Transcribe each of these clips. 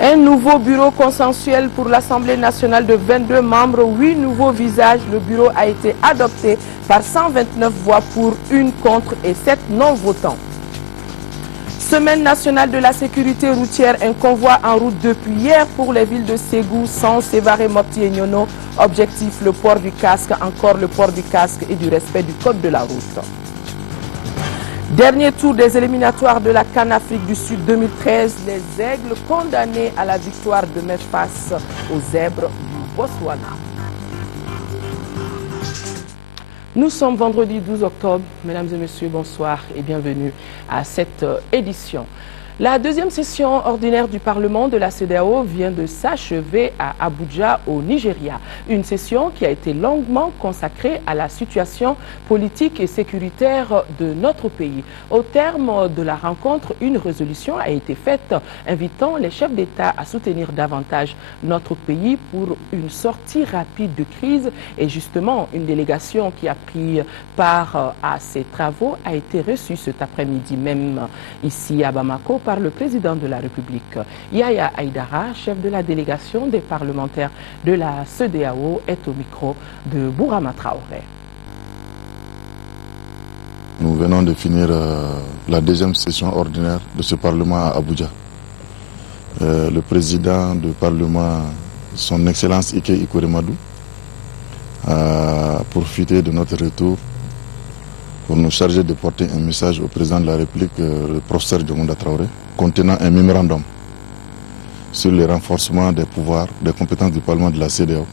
Un nouveau bureau consensuel pour l'Assemblée nationale de 22 membres, 8 nouveaux visages. Le bureau a été adopté par 129 voix pour, 1 contre et 7 non-votants. Semaine nationale de la sécurité routière, un convoi en route depuis hier pour les villes de Ségou, Sens, Sévaré, Mopti et Nyono. Objectif, le port du casque, encore le port du casque et du respect du code de la route. Dernier tour des éliminatoires de la CAN Afrique du Sud 2013, les Aigles condamnés à la victoire demain face aux Zèbres du Botswana. Nous sommes vendredi 12 octobre. Mesdames et messieurs, bonsoir et bienvenue à cette édition. La deuxième session ordinaire du Parlement de la CEDEAO vient de s'achever à Abuja, au Nigeria. Une session qui a été longuement consacrée à la situation politique et sécuritaire de notre pays. Au terme de la rencontre, une résolution a été faite invitant les chefs d'État à soutenir davantage notre pays pour une sortie rapide de crise. Et justement, une délégation qui a pris part à ces travaux a été reçue cet après-midi même ici à Bamako par le président de la République. Yaya Aïdara, chef de la délégation des parlementaires de la CEDEAO, est au micro de Bourama Traoré. Nous venons de finir la deuxième session ordinaire de ce Parlement à Abuja. Le président du Parlement, son Excellence Ike Ikweremadou, a profité de notre retour pour nous charger de porter un message au président de la République, le professeur Diongounda Traoré, contenant un mémorandum sur le renforcement des pouvoirs, des compétences du Parlement de la CEDEAO,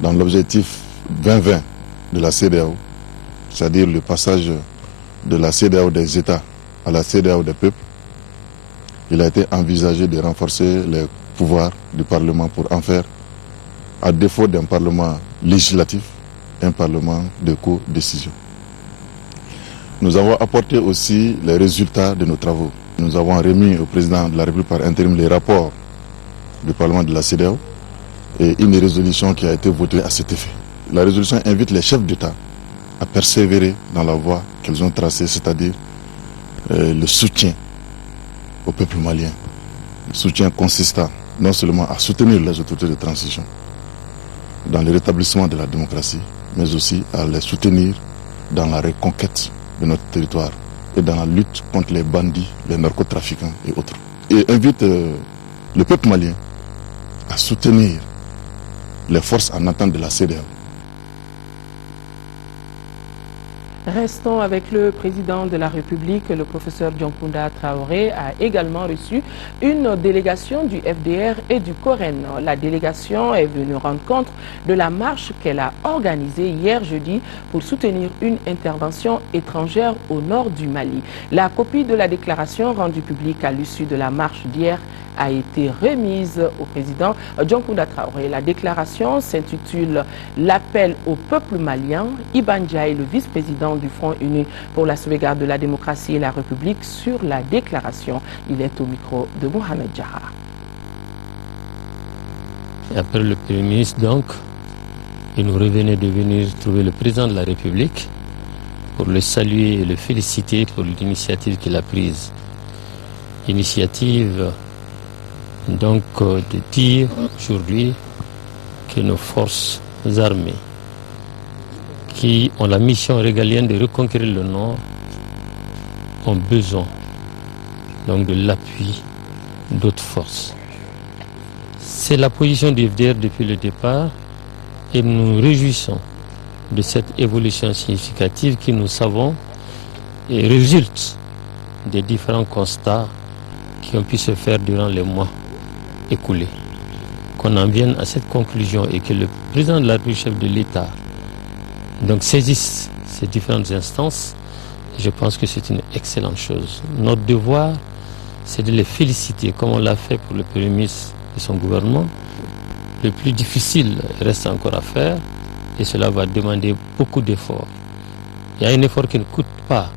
dans l'objectif 2020 de la CEDEAO, c'est-à-dire le passage de la CEDEAO des États à la CEDEAO des peuples. Il a été envisagé de renforcer les pouvoirs du Parlement pour en faire, à défaut d'un Parlement législatif, un Parlement de co-décision. Nous avons apporté aussi les résultats de nos travaux. Nous avons remis au président de la République par intérim les rapports du Parlement de la CEDEAO et une résolution qui a été votée à cet effet. La résolution invite les chefs d'État à persévérer dans la voie qu'ils ont tracée, c'est-à-dire le soutien au peuple malien. Le soutien consistant non seulement à soutenir les autorités de transition dans le rétablissement de la démocratie, mais aussi à les soutenir dans la reconquête de notre territoire et dans la lutte contre les bandits, les narcotrafiquants et autres. Et invite le peuple malien à soutenir les forces en attente de la CEDEAO. Restons avec le président de la République, le professeur Diongounda Traoré, a également reçu une délégation du FDR et du COREN. La délégation est venue rendre compte de la marche qu'elle a organisée hier jeudi pour soutenir une intervention étrangère au nord du Mali. La copie de la déclaration rendue publique à l'issue de la marche d'hier a été remise au président Diongounda Traoré. La déclaration s'intitule « L'appel au peuple malien ». Iban Ndiaye, le vice-président du Front uni pour la sauvegarde de la démocratie et la République, sur la déclaration. Il est au micro de Mohamed Jahra. Après le Premier ministre, donc, il nous revenait de venir trouver le président de la République pour le saluer et le féliciter pour l'initiative qu'il a prise. Initiative donc de dire aujourd'hui que nos forces armées qui ont la mission régalienne de reconquérir le Nord ont besoin donc de l'appui d'autres forces. C'est la position du FDR depuis le départ et nous nous réjouissons de cette évolution significative qui, nous savons, et résulte des différents constats qui ont pu se faire durant les mois écoulés. Qu'on en vienne à cette conclusion et que le président de la République, chef de l'État, donc saisisse ces différentes instances, je pense que c'est une excellente chose. Notre devoir, c'est de les féliciter, comme on l'a fait pour le Premier ministre et son gouvernement. Le plus difficile reste encore à faire et cela va demander beaucoup d'efforts. Il y a un effort qui ne coûte pas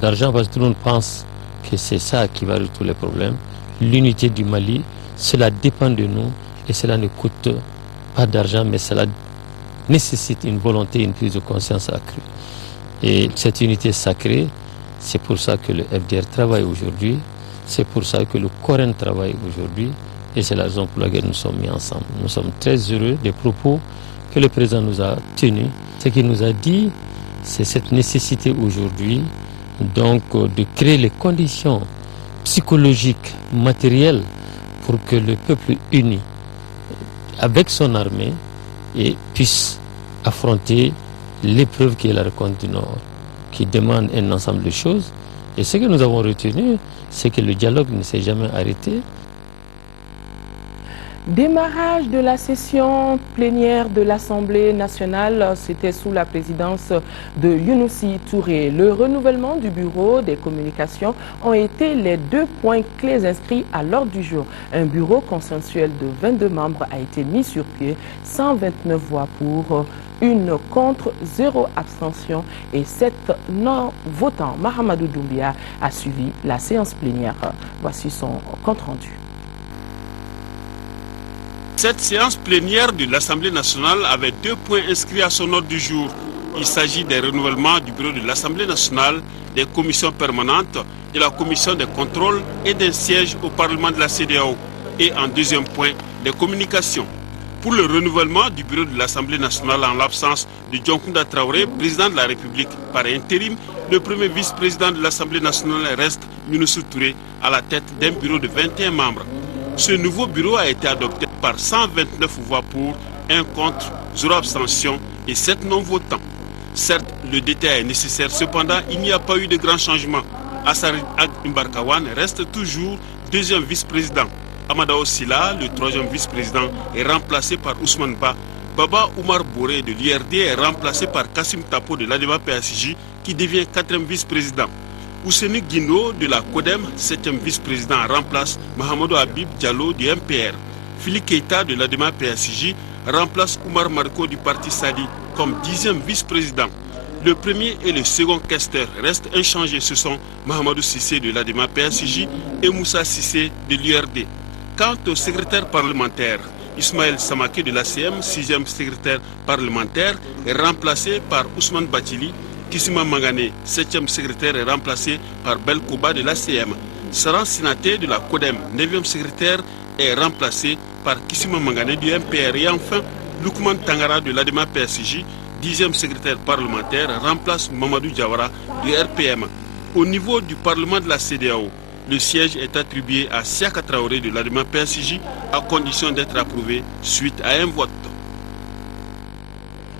d'argent parce que tout le monde pense que c'est ça qui va résoudre tous les problèmes. L'unité du Mali, cela dépend de nous et cela ne coûte pas d'argent, mais cela nécessite une volonté, une prise de conscience accrue. Et cette unité sacrée, c'est pour ça que le FDR travaille aujourd'hui, c'est pour ça que le Coren travaille aujourd'hui, et c'est la raison pour laquelle nous sommes mis ensemble. Nous sommes très heureux des propos que le président nous a tenus. Ce qu'il nous a dit, c'est cette nécessité aujourd'hui donc de créer les conditions psychologiques, matérielles, pour que le peuple uni, avec son armée, puisse affronter l'épreuve qui est la rencontre du Nord, qui demande un ensemble de choses. Et ce que nous avons retenu, c'est que le dialogue ne s'est jamais arrêté. Démarrage de la session plénière de l'Assemblée nationale, c'était sous la présidence de Younousi Touré. Le renouvellement du bureau des communications ont été les 2 points clés inscrits à l'ordre du jour. Un bureau consensuel de 22 membres a été mis sur pied, 129 voix pour, 1 contre, 0 abstention et 7 non-votants. Mahamadou Doumbia a suivi la séance plénière. Voici son compte-rendu. Cette séance plénière de l'Assemblée nationale avait 2 points inscrits à son ordre du jour. Il s'agit des renouvellements du bureau de l'Assemblée nationale, des commissions permanentes, de la commission des contrôles et d'un siège au Parlement de la CEDEAO. Et en 2e point, des communications. Pour le renouvellement du bureau de l'Assemblée nationale en l'absence de Dioncounda Traoré, président de la République par intérim, le premier vice-président de l'Assemblée nationale reste Younousi Touré à la tête d'un bureau de 21 membres. Ce nouveau bureau a été adopté par 129 voix pour, 1 contre, 0 abstention et 7 non-votants. Certes, le détail est nécessaire, cependant, il n'y a pas eu de grands changements. Assari Ag Mbarkawan reste toujours 2e vice-président. Amadao Silla, le 3e vice-président, est remplacé par Ousmane Ba. Baba Oumar Boré de l'IRD est remplacé par Kassim Tapo de l'ADEMA PACJ qui devient 4e vice-président. Ousseni Guindo de la CODEM, 7e vice-président, remplace Mahamadou Habib Diallo du MPR. Philippe Keita de l'ADEMA PACJ remplace Oumar Marko du parti Sadi comme 10e vice-président. Le premier et le second questeur restent inchangés. Ce sont Mahamadou Sissé de l'ADEMA PACJ et Moussa Sissé de l'URD. Quant au secrétaire parlementaire, Ismaël Samake de l'ACM, 6e secrétaire parlementaire, est remplacé par Ousmane Batili. Kissima Mangane, 7e secrétaire, est remplacé par Belkoba de l'ACM. Saran Sinaté de la CODEM, 9e secrétaire, est remplacé par Kissima Mangane du MPR. Et enfin, Lukman Tangara de l'ADEMA PSJ, 10e secrétaire parlementaire, remplace Mamadou Diawara du RPM. Au niveau du Parlement de la CEDEAO, le siège est attribué à Siaka Traoré de l'ADEMA PSJ à condition d'être approuvé suite à un vote.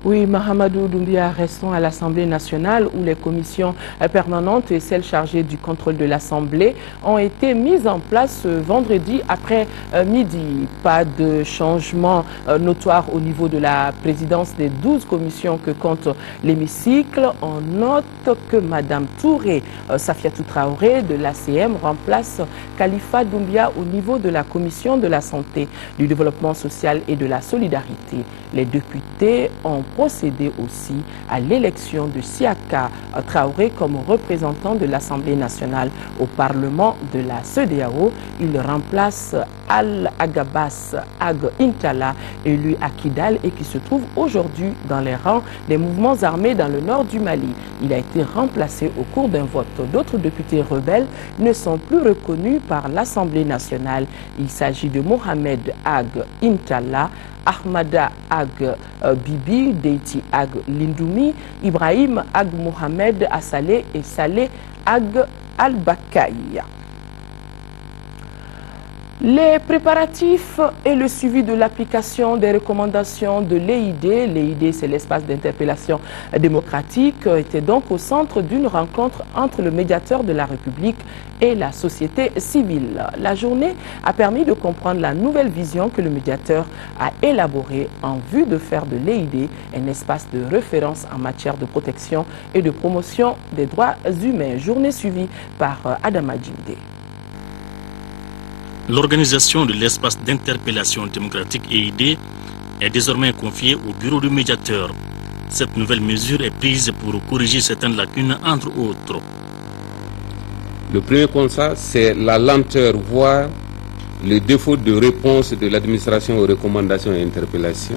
Oui, Mahamadou Doumbia, restons à l'Assemblée nationale où les commissions permanentes et celles chargées du contrôle de l'Assemblée ont été mises en place ce vendredi après midi. Pas de changement notoire au niveau de la présidence des 12 commissions que compte l'hémicycle. On note que Madame Touré, Safiatou Traoré de l'ACM remplace Khalifa Doumbia au niveau de la commission de la santé, du développement social et de la solidarité. Les députés ont procédé aussi à l'élection de Siaka Traoré comme représentant de l'Assemblée nationale au Parlement de la CEDEAO. Il remplace Al-Agabas Ag Intala, élu à Kidal et qui se trouve aujourd'hui dans les rangs des mouvements armés dans le nord du Mali. Il a été remplacé au cours d'un vote. D'autres députés rebelles ne sont plus reconnus par l'Assemblée nationale. Il s'agit de Mohamed Ag Intala, Ahmada Ag Bibi, Deiti Ag Lindoumi, Ibrahim Ag Mohamed Assaleh et Saleh Ag Al-Bakaï. Les préparatifs et le suivi de l'application des recommandations de l'EID, l'EID c'est l'espace d'interpellation démocratique, étaient donc au centre d'une rencontre entre le médiateur de la République et la société civile. La journée a permis de comprendre la nouvelle vision que le médiateur a élaborée en vue de faire de l'EID un espace de référence en matière de protection et de promotion des droits humains. Journée suivie par Adama Djindé. L'organisation de l'espace d'interpellation démocratique EID est désormais confiée au bureau du médiateur. Cette nouvelle mesure est prise pour corriger certaines lacunes, entre autres. Le premier constat, c'est la lenteur, voire le défaut de réponse de l'administration aux recommandations et interpellations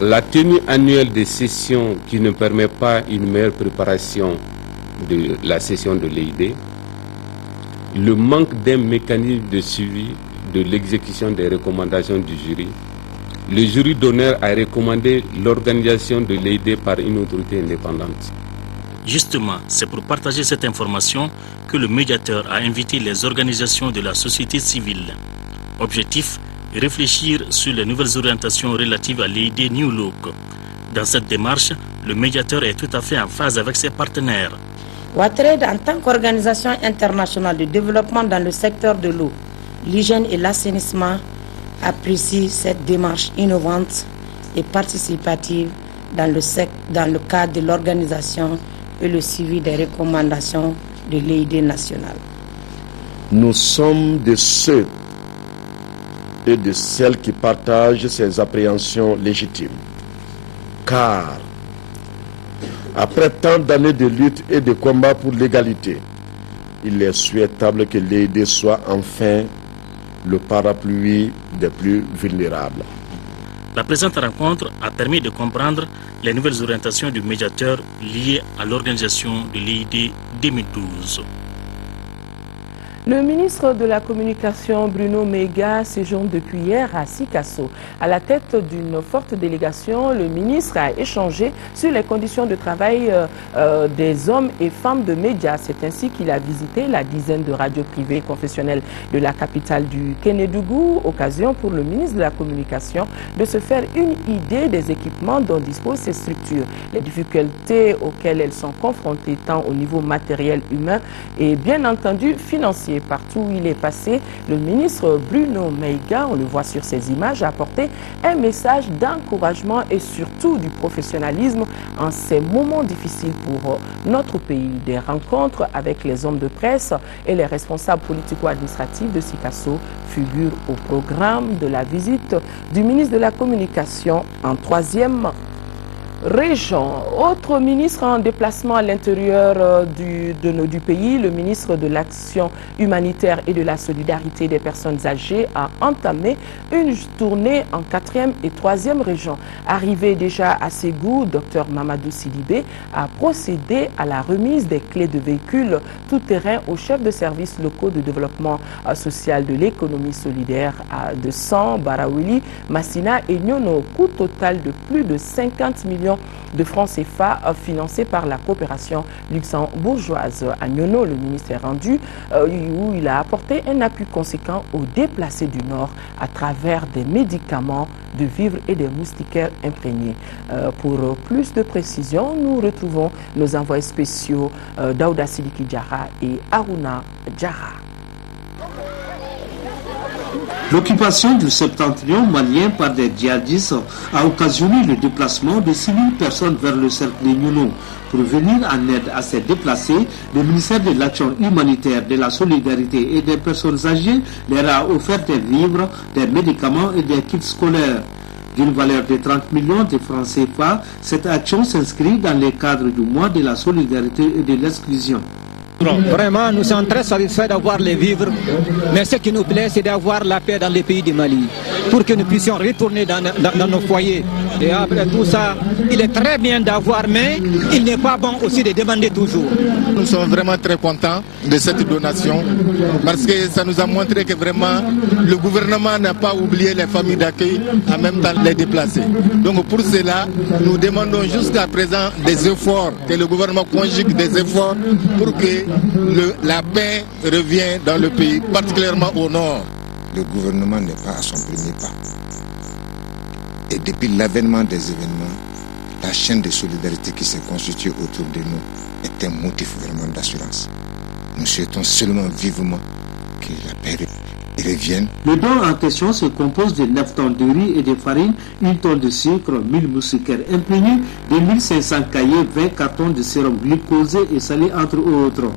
la tenue annuelle des sessions qui ne permet pas une meilleure préparation de la session de l'EID, le manque d'un mécanisme de suivi de l'exécution des recommandations du jury. Le jury d'honneur a recommandé l'organisation de l'EID par une autorité indépendante. Justement, c'est pour partager cette information que le médiateur a invité les organisations de la société civile. Objectif, réfléchir sur les nouvelles orientations relatives à l'EID New Look. Dans cette démarche, le médiateur est tout à fait en phase avec ses partenaires. Watrade, en tant qu'organisation internationale de développement dans le secteur de l'eau, l'hygiène et l'assainissement, apprécie cette démarche innovante et participative dans le cadre de l'organisation et le suivi des recommandations de l'EID nationale. Nous sommes de ceux et de celles qui partagent ces appréhensions légitimes. Car, après tant d'années de lutte et de combat pour l'égalité, il est souhaitable que l'EID soit enfin le parapluie des plus vulnérables. La présente rencontre a permis de comprendre les nouvelles orientations du médiateur liées à l'organisation de l'EID 2012. Le ministre de la Communication, Bruno Meiga, séjourne depuis hier à Sikasso. À la tête d'une forte délégation, le ministre a échangé sur les conditions de travail des hommes et femmes de médias. C'est ainsi qu'il a visité la dizaine de radios privées confessionnelles de la capitale du Kénédougou. Occasion pour le ministre de la Communication de se faire une idée des équipements dont disposent ces structures, les difficultés auxquelles elles sont confrontées tant au niveau matériel, humain et bien entendu financier. Partout où il est passé, le ministre Bruno Meiga, on le voit sur ces images, a apporté un message d'encouragement et surtout du professionnalisme en ces moments difficiles pour notre pays. Des rencontres avec les hommes de presse et les responsables politico-administratifs de Sikasso figurent au programme de la visite du ministre de la Communication en 3e région. Autre ministre en déplacement à l'intérieur du pays, le ministre de l'Action humanitaire et de la solidarité des personnes âgées a entamé une tournée en 4e et 3e région. Arrivé déjà à Ségou, Dr Mamadou Sidibé a procédé à la remise des clés de véhicules tout-terrain aux chefs de services locaux de développement social de l'économie solidaire de San, Barawili, Massina et Nyono. Coût total de plus de 50 millions de francs CFA financés par la coopération luxembourgeoise. À Nyono, le ministre est rendu où il a apporté un appui conséquent aux déplacés du Nord à travers des médicaments, de vivres et des moustiquaires imprégnés. Pour plus de précision, nous retrouvons nos envoyés spéciaux Daouda Sidiki Diarra et Aruna Diarra. L'occupation du septentrion malien par des djihadistes a occasionné le déplacement de 6 000 personnes vers le cercle de Nyono. Pour venir en aide à ces déplacés, le ministère de l'Action humanitaire, de la solidarité et des personnes âgées leur a offert des vivres, des médicaments et des kits scolaires. D'une valeur de 30 millions de francs CFA, cette action s'inscrit dans le cadre du mois de la solidarité et de l'exclusion. Vraiment, nous sommes très satisfaits d'avoir les vivres, mais ce qui nous plaît, c'est d'avoir la paix dans les pays du Mali, pour que nous puissions retourner dans nos foyers. Et après tout ça, il est très bien d'avoir, mais il n'est pas bon aussi de demander toujours. Nous sommes vraiment très contents de cette donation, parce que ça nous a montré que vraiment, le gouvernement n'a pas oublié les familles d'accueil, en même temps les déplacés. Donc pour cela, nous demandons jusqu'à présent des efforts, que le gouvernement conjugue des efforts pour que la paix revient dans le pays, particulièrement au nord. Le gouvernement n'est pas à son premier pas. Et depuis l'avènement des événements, la chaîne de solidarité qui s'est constituée autour de nous est un motif vraiment d'assurance. Nous souhaitons seulement vivement que la paix revienne. Le don en question se compose de 9 tonnes de riz et de farine, 1 tonne de sucre, 1000 moustiquaires imprégnés, 2500 cahiers, 20 cartons de sérum glucosé et salé entre autres.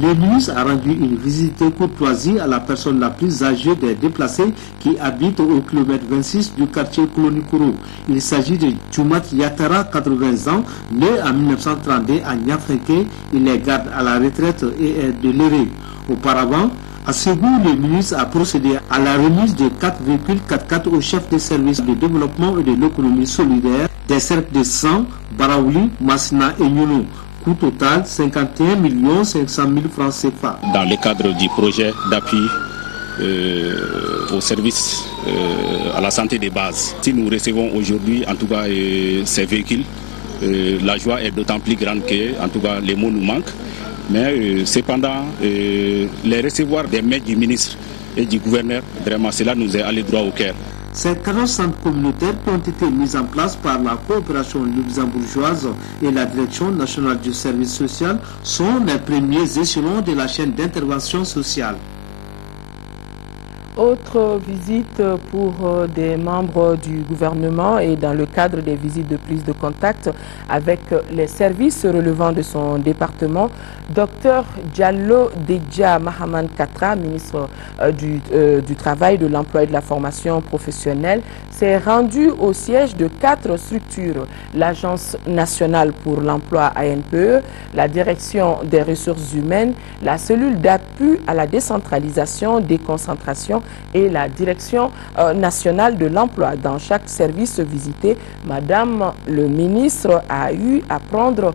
Le ministre a rendu une visite courtoisie à la personne la plus âgée des déplacés qui habite au kilomètre 26 du quartier Kolonikoro. Il s'agit de Djoumat Yatara, 80 ans, né en 1932 à Niafreke. Il est garde à la retraite et est de l'Éré. Auparavant, À Ségou, le ministre a procédé à la remise de 4 véhicules 4x4 aux chefs de services de développement et de l'économie solidaire des cercles de San, Baraouli, Massina et Nyolo. Coût total 51 500 000 francs CFA. Dans le cadre du projet d'appui au service à la santé des bases. Si nous recevons aujourd'hui en tout cas ces véhicules, la joie est d'autant plus grande que en tout cas les mots nous manquent. Mais cependant, les recevoir des mains du ministre et du gouverneur, vraiment cela nous est allé droit au cœur. Ces 40 centres communautaires qui ont été mis en place par la coopération luxembourgeoise et la Direction nationale du service social sont les premiers échelons de la chaîne d'intervention sociale. Autre visite pour des membres du gouvernement et dans le cadre des visites de prise de contact avec les services relevant de son département, Dr Diallo Deja Mahaman Katra, ministre du Travail, de l'Emploi et de la Formation professionnelle, s'est rendu au siège de 4 structures: l'Agence nationale pour l'emploi ANPE, la Direction des ressources humaines, la cellule d'appui à la décentralisation, déconcentration et la Direction nationale de l'emploi. Dans chaque service visité, Madame le ministre a eu à prendre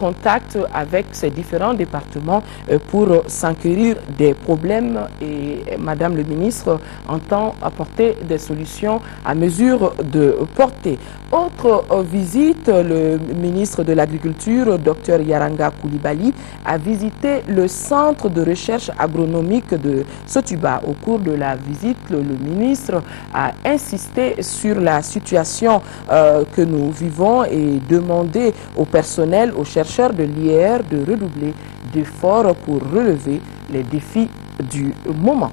contact avec ces différents départements pour s'enquérir des problèmes, et Madame le ministre entend apporter des solutions à mesure de porter. Autre visite, le ministre de l'Agriculture, Dr Yaranga Koulibaly, a visité le centre de recherche agronomique de Sotuba. Au cours de la visite, le ministre a insisté sur la situation que nous vivons et demandé au personnel, aux chercheurs de l'IR de redoubler d'efforts pour relever les défis du moment.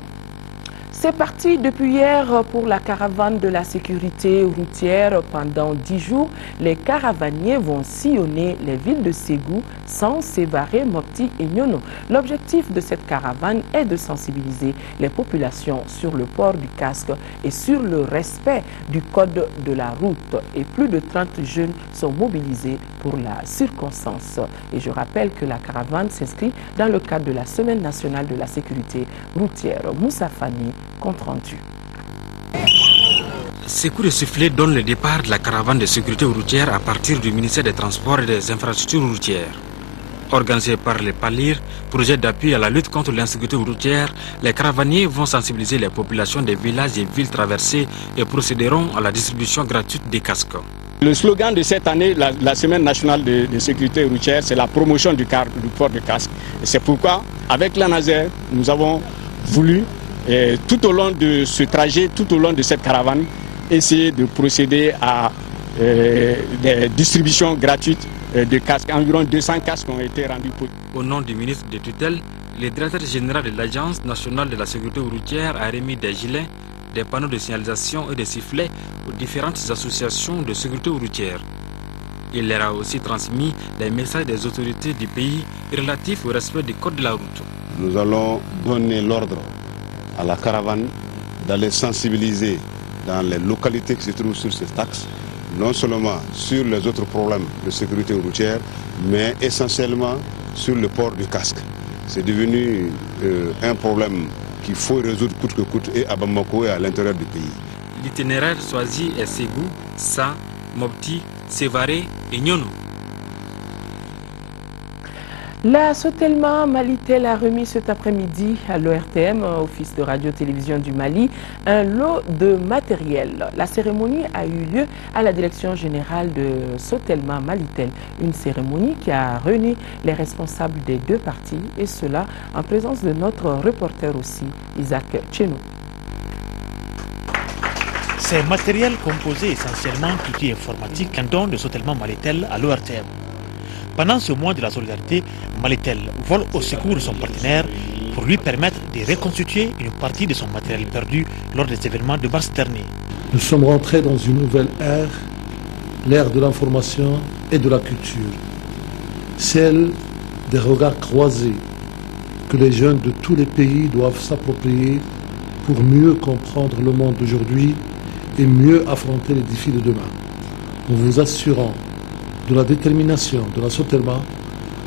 C'est parti depuis hier pour la caravane de la sécurité routière. Pendant 10 jours, les caravaniers vont sillonner les villes de Ségou, San, Sévaré, Mopti et Nyono. L'objectif de cette caravane est de sensibiliser les populations sur le port du casque et sur le respect du code de la route. Et plus de 30 jeunes sont mobilisés pour la circonstance. Et je rappelle que la caravane s'inscrit dans le cadre de la Semaine nationale de la sécurité routière. Moussa Fani, compte rendu. Ces coups de sifflet donnent le départ de la caravane de sécurité routière à partir du ministère des Transports et des Infrastructures routières. Organisé par les PALIR, projet d'appui à la lutte contre l'insécurité routière, les caravaniers vont sensibiliser les populations des villages et villes traversées et procéderont à la distribution gratuite des casques. Le slogan de cette année, la Semaine nationale de sécurité routière, c'est la promotion du port de casque. Et c'est pourquoi, avec l'ANASER, nous avons voulu, tout au long de ce trajet, tout au long de cette caravane, essayer de procéder à des distributions gratuites de casques. Environ 200 casques ont été rendus. Au nom du ministre de tutelle, le directeur général de l'Agence nationale de la sécurité routière a remis des gilets, des panneaux de signalisation et des sifflets aux différentes associations de sécurité routière. Il leur a aussi transmis les messages des autorités du pays relatifs au respect du code de la route. Nous allons donner l'ordre à la caravane d'aller sensibiliser dans les localités qui se trouvent sur cet axe, non seulement sur les autres problèmes de sécurité routière, mais essentiellement sur le port du casque. C'est devenu un problème qu'il faut résoudre coûte que coûte, et à Bamako et à l'intérieur du pays. L'itinéraire choisi est Ségou, Sa, Mopti, Sévaré et Nyono. La Sotelma Malitel a remis cet après-midi à l'ORTM, Office de radio-télévision du Mali, un lot de matériel. La cérémonie a eu lieu à la direction générale de Sotelma Malitel, une cérémonie qui a réuni les responsables des deux parties, et cela en présence de notre reporter aussi, Isaac Tchenou. Ces matériels composés essentiellement d'outils informatiques, un don de Sotelma Malitel à l'ORTM. Pendant ce mois de la solidarité, Malitel vole au secours de son partenaire pour lui permettre de reconstituer une partie de son matériel perdu lors des événements de mars dernier. Nous sommes rentrés dans une nouvelle ère, l'ère de l'information et de la culture. Celle des regards croisés que les jeunes de tous les pays doivent s'approprier pour mieux comprendre le monde d'aujourd'hui et mieux affronter les défis de demain. En vous assurant de la détermination de la Sotelma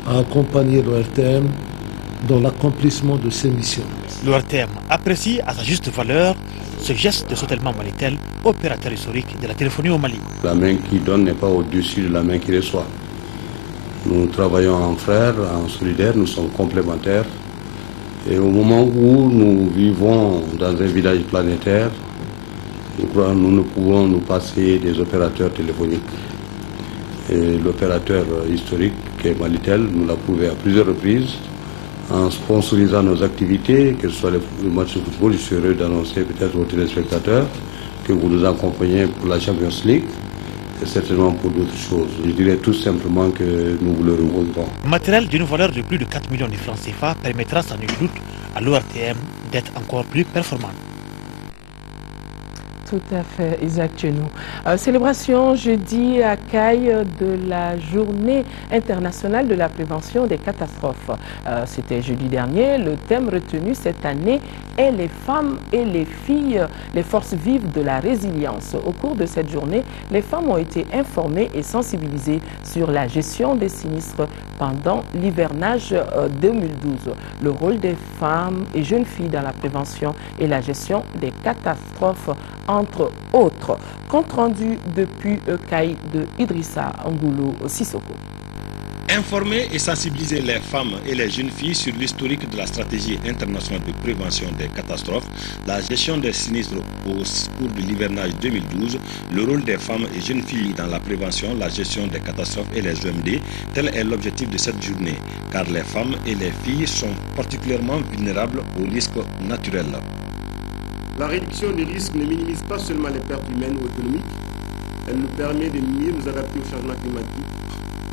à accompagner l'ORTM dans l'accomplissement de ses missions. L'ORTM apprécie à sa juste valeur ce geste de Sotelman Malitel, opérateur historique de la téléphonie au Mali. La main qui donne n'est pas au-dessus de la main qui reçoit. Nous travaillons en frères, en solidaires, nous sommes complémentaires. Et au moment où nous vivons dans un village planétaire, je crois que nous ne pouvons nous passer des opérateurs téléphoniques. Et l'opérateur historique, qui est Malitel, nous l'a prouvé à plusieurs reprises, en sponsorisant nos activités, que ce soit les matchs de football. Je suis heureux d'annoncer peut-être aux téléspectateurs que vous nous accompagnez pour la Champions League et certainement pour d'autres choses. Je dirais tout simplement que nous vous le revoillerons. Matériel d'une valeur de plus de 4 millions de francs CFA permettra sans nul doute à l'ORTM d'être encore plus performant. Tout à fait, Isaac Chenou. Célébration jeudi à Caille de la Journée internationale de la prévention des catastrophes. C'était jeudi dernier. Le thème retenu cette année est les femmes et les filles, les forces vives de la résilience. Au cours de cette journée, les femmes ont été informées et sensibilisées sur la gestion des sinistres pendant l'hivernage 2012. Le rôle des femmes et jeunes filles dans la prévention et la gestion des catastrophes, entre autres. Compte rendu depuis Caille de Idrissa Angoulou Sissoko. Informer et sensibiliser les femmes et les jeunes filles sur l'historique de la stratégie internationale de prévention des catastrophes, la gestion des sinistres au cours de l'hivernage 2012, le rôle des femmes et jeunes filles dans la prévention, la gestion des catastrophes et les OMD, tel est l'objectif de cette journée, car les femmes et les filles sont particulièrement vulnérables aux risques naturels. La réduction des risques ne minimise pas seulement les pertes humaines ou économiques, elle nous permet de mieux nous adapter au changement climatique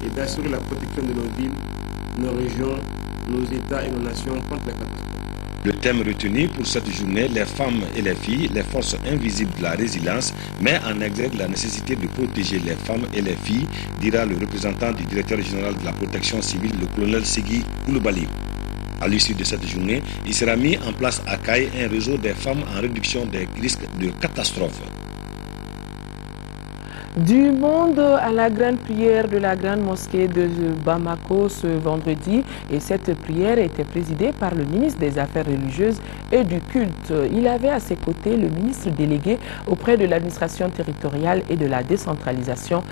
et d'assurer la protection de nos villes, nos régions, nos États et nos nations contre les catastrophes. Le thème retenu pour cette journée, les femmes et les filles, les forces invisibles de la résilience, met en exergue la nécessité de protéger les femmes et les filles, dira le représentant du directeur général de la protection civile, le colonel Segui Koulibaly. À l'issue de cette journée, il sera mis en place à Caille un réseau des femmes en réduction des risques de catastrophes. Du monde à la grande prière de la grande mosquée de Bamako ce vendredi, et cette prière était présidée par le ministre des Affaires religieuses et du culte. Il avait à ses côtés le ministre délégué auprès de l'administration territoriale et de la décentralisation,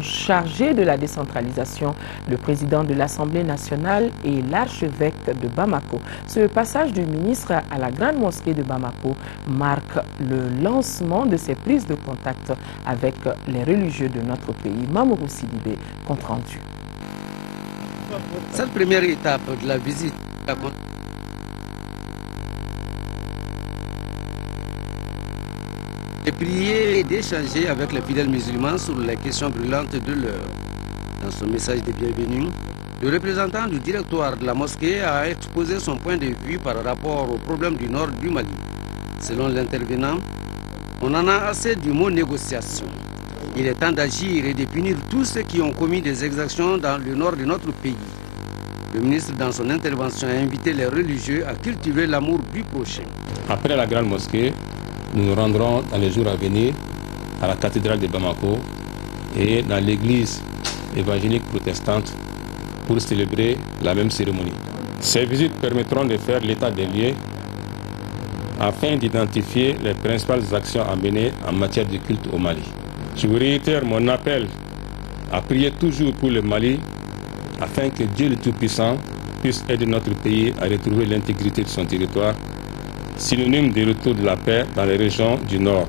chargé de la décentralisation, le président de l'Assemblée nationale et l'archevêque de Bamako. Ce passage du ministre à la grande mosquée de Bamako marque le lancement de ces prises de contact avec les religieux de notre pays. Mamourou Sidibé, compte rendu. Cette première étape de la visite de prier et d'échanger avec les fidèles musulmans sur les questions brûlantes de l'heure. Dans son message de bienvenue, le représentant du directoire de la mosquée a exposé son point de vue par rapport au problème du nord du Mali. Selon l'intervenant, on en a assez du mot négociation. Il est temps d'agir et de punir tous ceux qui ont commis des exactions dans le nord de notre pays. Le ministre, dans son intervention, a invité les religieux à cultiver l'amour du prochain. Après la grande mosquée, nous nous rendrons dans les jours à venir à la cathédrale de Bamako et dans l'église évangélique protestante pour célébrer la même cérémonie. Ces visites permettront de faire l'état des lieux afin d'identifier les principales actions à mener en matière de culte au Mali. Je vous réitère mon appel à prier toujours pour le Mali afin que Dieu le Tout-Puissant puisse aider notre pays à retrouver l'intégrité de son territoire, synonyme de retour de la paix dans les régions du Nord.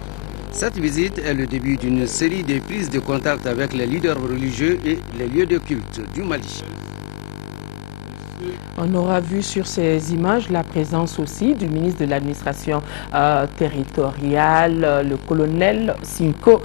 Cette visite est le début d'une série de prises de contact avec les leaders religieux et les lieux de culte du Mali. On aura vu sur ces images la présence aussi du ministre de l'administration territoriale, le colonel Sinko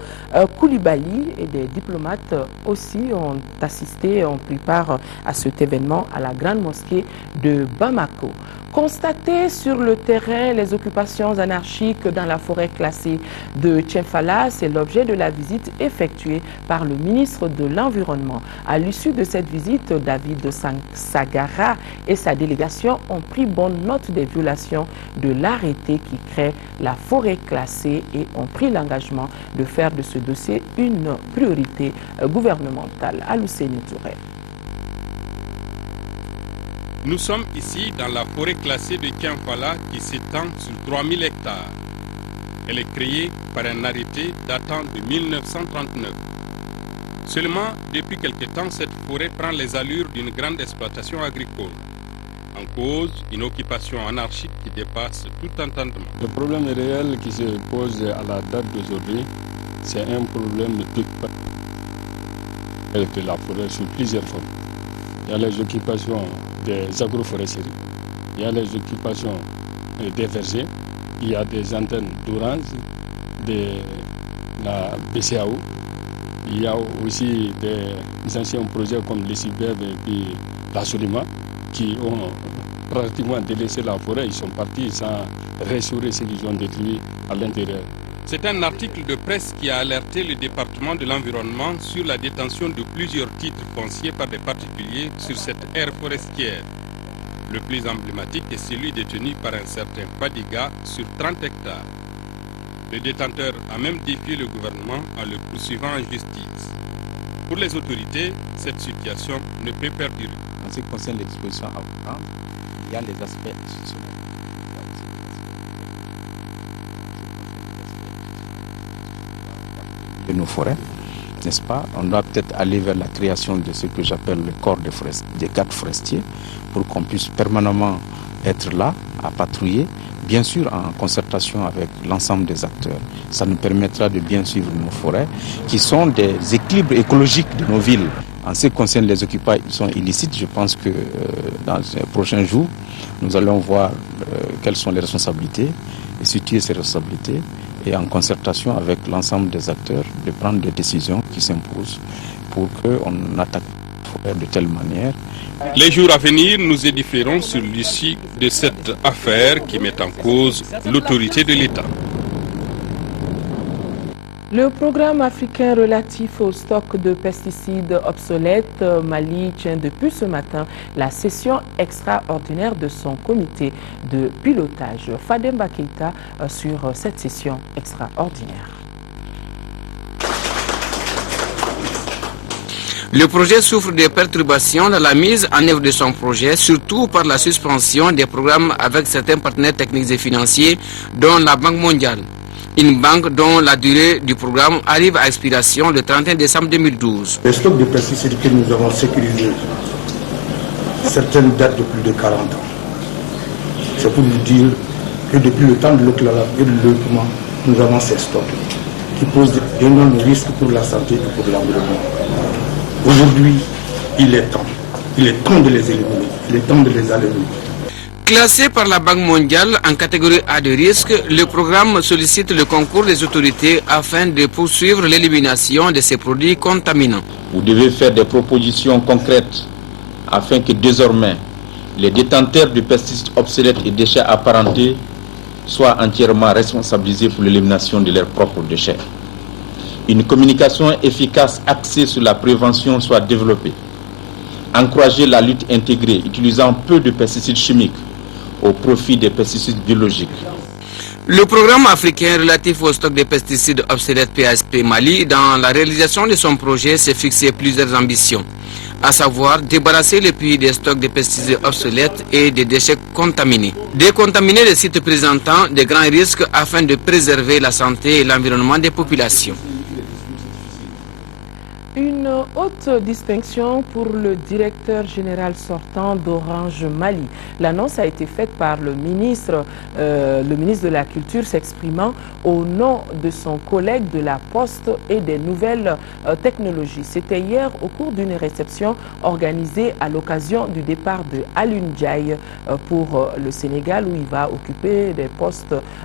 Koulibaly, et des diplomates aussi ont assisté, ont pris part à cet événement à la grande mosquée de Bamako. Constater sur le terrain les occupations anarchiques dans la forêt classée de Tchefala, c'est l'objet de la visite effectuée par le ministre de l'Environnement. À l'issue de cette visite, David Sagara et sa délégation ont pris bonne note des violations de l'arrêté qui crée la forêt classée et ont pris l'engagement de faire de ce dossier une priorité gouvernementale. Alousseni Touré. Nous sommes ici dans la forêt classée de Kianfala qui s'étend sur 3000 hectares. Elle est créée par un arrêté datant de 1939. Seulement, depuis quelque temps, cette forêt prend les allures d'une grande exploitation agricole. En cause, une occupation anarchique qui dépasse tout entendement. Le problème réel qui se pose à la date d'aujourd'hui, c'est un problème de la forêt sous plusieurs formes. Il y a les occupations des agroforesteries, il y a les occupations des vergers, il y a des antennes d'Orange, de la BCAO, il y a aussi des anciens projets comme les Cyberb et puis la Solima qui ont pratiquement délaissé la forêt, ils sont partis sans restaurer ce qu'ils ont détruit à l'intérieur. C'est un article de presse qui a alerté le département de l'environnement sur la détention de plusieurs titres fonciers par des particuliers sur cette aire forestière. Le plus emblématique est celui détenu par un certain Fadiga sur 30 hectares. Le détenteur a même défié le gouvernement en le poursuivant en justice. Pour les autorités, cette situation ne peut perdurer. En ce qui concerne les dispositions à prendre, il y a les aspects institutionnels. De nos forêts, n'est-ce pas? On doit peut-être aller vers la création de ce que j'appelle le corps des gardes forestiers pour qu'on puisse permanemment être là, à patrouiller, bien sûr en concertation avec l'ensemble des acteurs. Ça nous permettra de bien suivre nos forêts, qui sont des équilibres écologiques de nos villes. En ce qui concerne les occupations illicites, je pense que dans les prochains jours, nous allons voir quelles sont les responsabilités et situer ces responsabilités et en concertation avec l'ensemble des acteurs de prendre des décisions qui s'imposent pour qu'on attaque les forêts de telle manière. Les jours à venir, nous édifierons sur l'issue de cette affaire qui met en cause l'autorité de l'État. Le programme africain relatif au stock de pesticides obsolètes, Mali tient depuis ce matin la session extraordinaire de son comité de pilotage. Fademba Keita sur cette session extraordinaire. Le projet souffre de perturbations dans la mise en œuvre de son projet, surtout par la suspension des programmes avec certains partenaires techniques et financiers, dont la Banque mondiale. Une banque dont la durée du programme arrive à expiration le 31 décembre 2012. Les stocks de pesticides que nous avons sécurisés, certaines datent de plus de 40 ans. C'est pour vous dire que depuis le temps de l'éclatement, nous avons ces stocks qui posent d'énormes risques pour la santé et pour l'environnement. Aujourd'hui, il est temps de les éliminer, il est temps de les enlever. Classé par la Banque mondiale en catégorie A de risque, le programme sollicite le concours des autorités afin de poursuivre l'élimination de ces produits contaminants. Vous devez faire des propositions concrètes afin que désormais les détenteurs de pesticides obsolètes et déchets apparentés soient entièrement responsabilisés pour l'élimination de leurs propres déchets. Une communication efficace axée sur la prévention soit développée. Encourager la lutte intégrée utilisant peu de pesticides chimiques au profit des pesticides biologiques. Le programme africain relatif au stock de pesticides obsolètes PASP Mali, dans la réalisation de son projet, s'est fixé plusieurs ambitions, à savoir débarrasser le pays des stocks de pesticides obsolètes et des déchets contaminés, décontaminer les sites présentant de grands risques afin de préserver la santé et l'environnement des populations. Une haute distinction pour le directeur général sortant d'Orange Mali. L'annonce a été faite par le ministre de la Culture s'exprimant au nom de son collègue de la Poste et des Nouvelles Technologies. C'était hier au cours d'une réception organisée à l'occasion du départ de Alioune Ndiaye pour le Sénégal, où il va occuper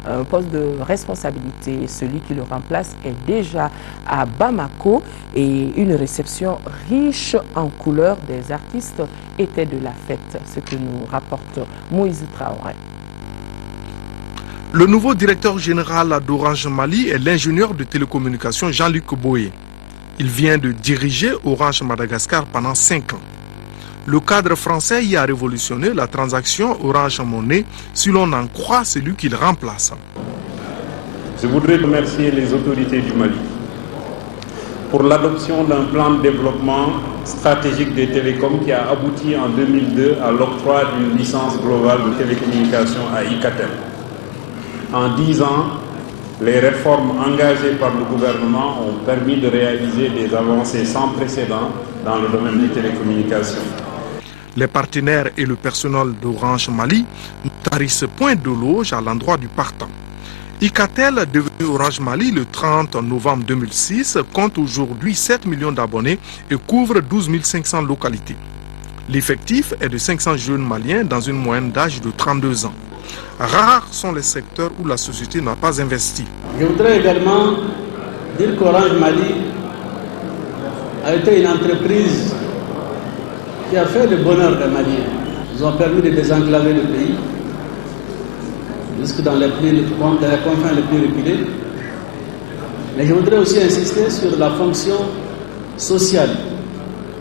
un poste de responsabilité. Celui qui le remplace est déjà à Bamako et une réception riche en couleurs des artistes était de la fête, ce que nous rapporte Moïse Traoré. Le nouveau directeur général d'Orange Mali est l'ingénieur de télécommunications Jean-Luc Boé. Il vient de diriger Orange Madagascar pendant 5 ans. Le cadre français y a révolutionné la transaction Orange Monnaie, si l'on en croit celui qu'il remplace. Je voudrais remercier les autorités du Mali pour l'adoption d'un plan de développement stratégique des télécoms qui a abouti en 2002 à l'octroi d'une licence globale de télécommunications à Icatel. En 10 ans, les réformes engagées par le gouvernement ont permis de réaliser des avancées sans précédent dans le domaine des télécommunications. Les partenaires et le personnel d'Orange Mali ne tarissent point de loge à l'endroit du partant. Icatel, devenu Orange Mali le 30 novembre 2006, compte aujourd'hui 7 millions d'abonnés et couvre 12 500 localités. L'effectif est de 500 jeunes maliens dans une moyenne d'âge de 32 ans. Rares sont les secteurs où la société n'a pas investi. Je voudrais également dire qu'Orange Mali a été une entreprise qui a fait le bonheur des Maliens. Ils ont permis de désenclaver le pays, jusque dans les confins les plus reculés. Mais je voudrais aussi insister sur la fonction sociale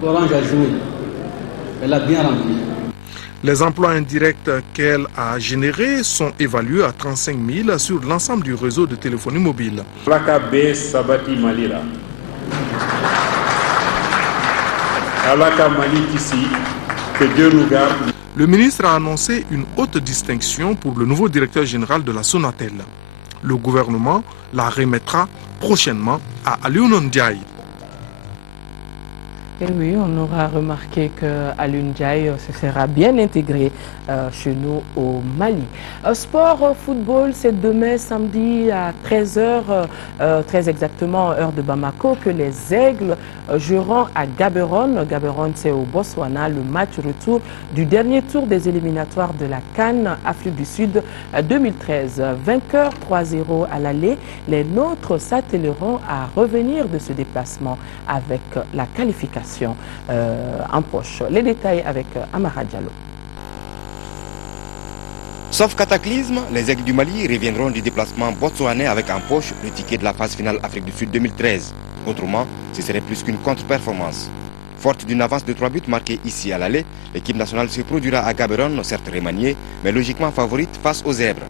qu'Orange a jouée. Elle a bien rempli. Les emplois indirects qu'elle a générés sont évalués à 35 000 sur l'ensemble du réseau de téléphonie mobile. Alaka B Sabati Malira. Alaka Mali ici, que Dieu nous garde. Le ministre a annoncé une haute distinction pour le nouveau directeur général de la Sonatel. Le gouvernement la remettra prochainement à Alioune Ndiaye. Et oui, on aura remarqué qu'Alioune Ndiaye se sera bien intégré chez nous au Mali. Sport, football, c'est demain samedi à 13h, très exactement heure de Bamako, que les Aigles joueront à Gaborone. Gaborone, c'est au Botswana, le match retour du dernier tour des éliminatoires de la CAN Afrique du Sud 2013. Vainqueur 3-0 à l'aller, les nôtres s'attelleront à revenir de ce déplacement avec la qualification en poche. Les détails avec Amara Diallo. Sauf cataclysme, les Aigles du Mali reviendront du déplacement botswanais avec en poche le ticket de la phase finale Afrique du Sud 2013. Autrement, ce serait plus qu'une contre-performance. Forte d'une avance de 3 buts marqués ici à l'aller, l'équipe nationale se produira à Gaborone, certes remaniée, mais logiquement favorite face aux Zèbres.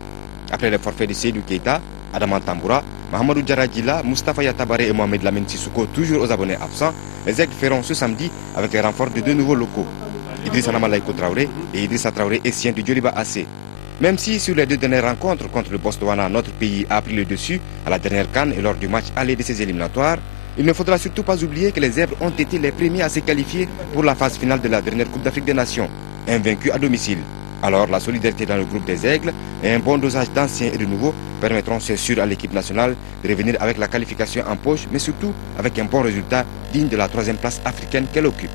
Après les forfaits de Seydou Keita, Adama Tamboura, Mahamadou Djaradjila, Moustapha Yatabare et Mohamed Lamine Sissoko, toujours aux abonnés absents, les Aigles feront ce samedi avec les renforts de 2 nouveaux locaux, Idrissa Namalaïko Traoré et Idrissa Traoré Essien du Djoliba AC. Même si sur les 2 dernières rencontres contre le Botswana, notre pays a pris le dessus à la dernière CAN et lors du match aller de ses éliminatoires, il ne faudra surtout pas oublier que les Zèbres ont été les premiers à se qualifier pour la phase finale de la dernière Coupe d'Afrique des Nations, invaincus à domicile. Alors la solidarité dans le groupe des Aigles et un bon dosage d'anciens et de nouveaux permettront c'est sûr à l'équipe nationale de revenir avec la qualification en poche, mais surtout avec un bon résultat digne de la 3e place africaine qu'elle occupe.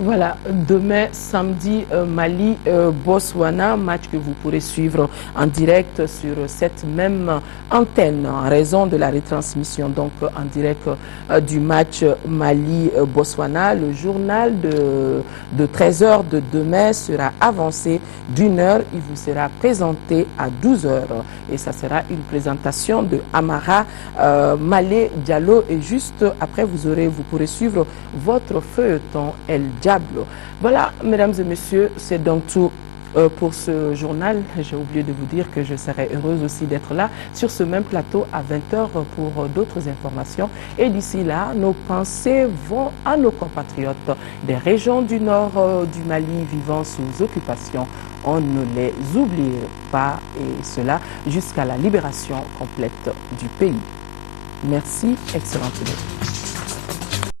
Voilà, demain samedi, Mali-Botswana, match que vous pourrez suivre en direct sur cette même antenne en raison de la retransmission donc en direct du match Mali-Botswana. Le journal de 13h de demain sera avancé d'1 heure. Il vous sera présenté à 12h et ça sera une présentation de Amara Malé Diallo et juste après vous pourrez suivre votre feuilleton El Diablo. Voilà, mesdames et messieurs, c'est donc tout pour ce journal. J'ai oublié de vous dire que je serai heureuse aussi d'être là sur ce même plateau à 20h pour d'autres informations. Et d'ici là, nos pensées vont à nos compatriotes des régions du nord du Mali vivant sous occupation. On ne les oublie pas et cela jusqu'à la libération complète du pays. Merci, excellente journée.